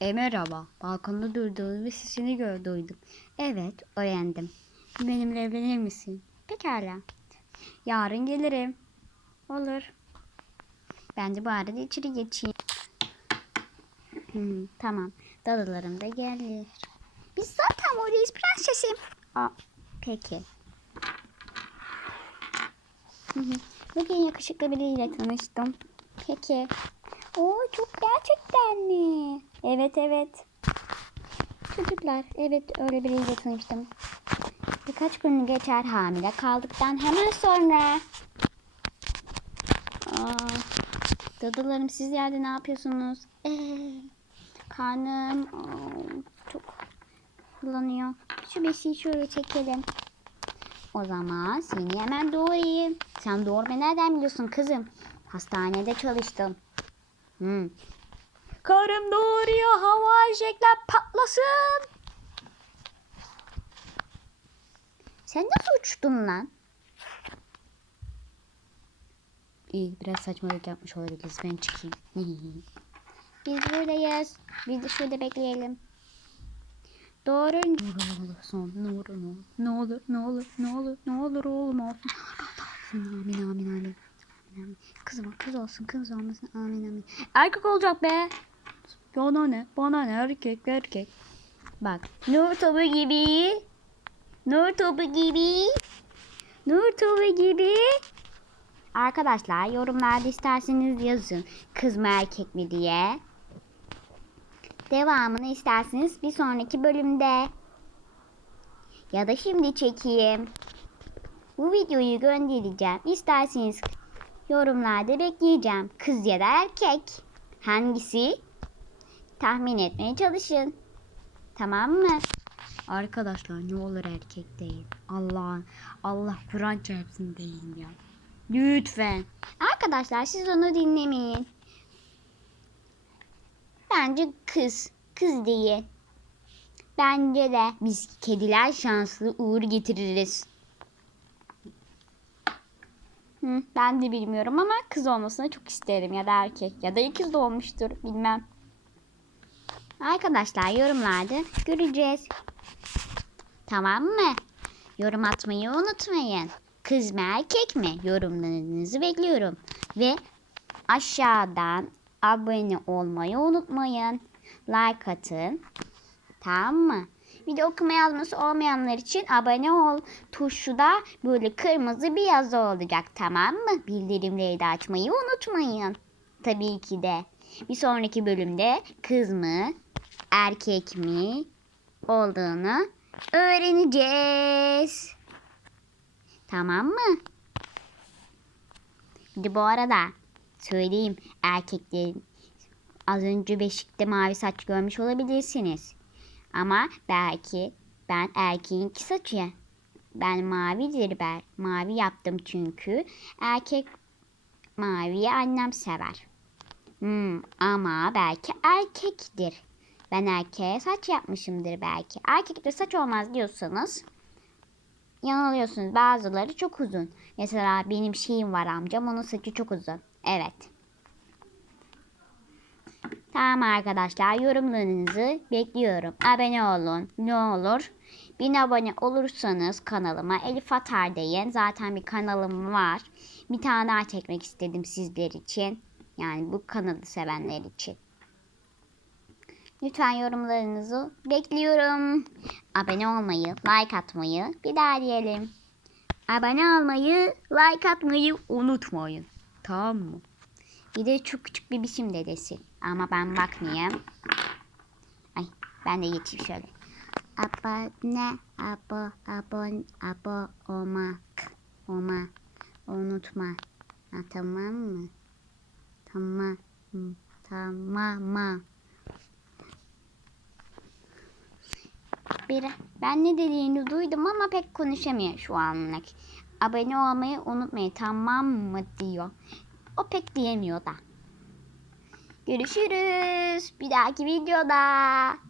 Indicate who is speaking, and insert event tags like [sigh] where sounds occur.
Speaker 1: E merhaba. Balkonda durduğunu ve sesini gör duydum. Evet, öğrendim. Benimle evlenir misin? Pekala. Yarın gelirim. Olur. Ben de bu arada içeri geçeyim. Hmm, tamam. Dadılarım da gelir. Biz zaten buradayız prensesim. Aa, peki. Bugün yakışıklı biriyle tanıştım. Peki. Çok gerçekten mi? Evet evet. Çocuklar evet öyle biriyle tanıştım. Birkaç gün geçer hamile kaldıktan hemen sonra. Aa, dadılarım siz yerde ne yapıyorsunuz? Ee, karnım aa, çok kullanıyor. Şu beşiği şöyle çekelim. O zaman seni hemen doğurayım. Sen doğurmayı nereden biliyorsun kızım? Hastanede çalıştım. Hmm. Karım doğuruyor. Hava fişekler patlasın. Sen nasıl uçtun lan? İyi biraz saçmalık yapmış olabiliriz. Ben çıkayım. [laughs] Biz buradayız. Biz de şurada bekleyelim. Doğru. Nur olursun. Nur nur. Ne olur ne olur ne olur ne olur oğlum olsun. Amin amin amin. Amin. Kız var kız olsun kız olmasın amin amin. Erkek olacak be. Bana ne bana ne erkek erkek. Bak nur topu gibi. Nur topu gibi. Nur topu gibi. Arkadaşlar yorumlarda isterseniz yazın. Kız mı erkek mi diye. Devamını isterseniz bir sonraki bölümde. Ya da şimdi çekeyim. Bu videoyu göndereceğim. İsterseniz yorumlarda bekleyeceğim. Kız ya da erkek. Hangisi? Tahmin etmeye çalışın. Tamam mı? Arkadaşlar ne olur erkek değil. Allah Allah Kur'an çarpsın değil ya. Lütfen. Arkadaşlar siz onu dinlemeyin. Bence kız. Kız değil. Bence de biz kediler şanslı uğur getiririz. Hı, ben de bilmiyorum ama kız olmasını çok isterim ya da erkek ya da ikiz doğmuştur bilmem. Arkadaşlar yorumlarda göreceğiz. Tamam mı? Yorum atmayı unutmayın. Kız mı erkek mi? Yorumlarınızı bekliyorum. Ve aşağıdan abone olmayı unutmayın. Like atın. Tamam mı? Bir de okuma yazması olmayanlar için abone ol tuşu da böyle kırmızı bir yazı olacak tamam mı? Bildirimleri de açmayı unutmayın. Tabii ki de. Bir sonraki bölümde kız mı erkek mi olduğunu öğreneceğiz. Tamam mı? De bu arada söyleyeyim erkeklerin az önce beşikte mavi saç görmüş olabilirsiniz. Ama belki ben erkeğinki saçı. Ben mavidir ben. Mavi yaptım çünkü. Erkek maviyi annem sever. Hmm, ama belki erkektir. Ben erkeğe saç yapmışımdır belki. Erkekte saç olmaz diyorsanız yanılıyorsunuz. Bazıları çok uzun. Mesela benim şeyim var amcam. Onun saçı çok uzun. Evet. Tamam arkadaşlar yorumlarınızı bekliyorum. Abone olun ne olur. Bin abone olursanız kanalıma Elif Atar deyin. Zaten bir kanalım var. Bir tane daha çekmek istedim sizler için. Yani bu kanalı sevenler için. Lütfen yorumlarınızı bekliyorum. Abone olmayı, like atmayı bir daha diyelim. Abone olmayı, like atmayı unutmayın. Tamam mı? Bir de çok küçük bir biçim dedesi. Ama ben bakmayayım. Ay ben de geçeyim şöyle. Abone, abo, abon, abo, olmak, olma, unutma. Ha, tamam mı? Tamam, tamam. Bir, ben ne dediğini duydum ama pek konuşamıyor şu anlık. Abone olmayı unutmayın tamam mı diyor. O pek diyemiyor da. Görüşürüz. Bir dahaki videoda.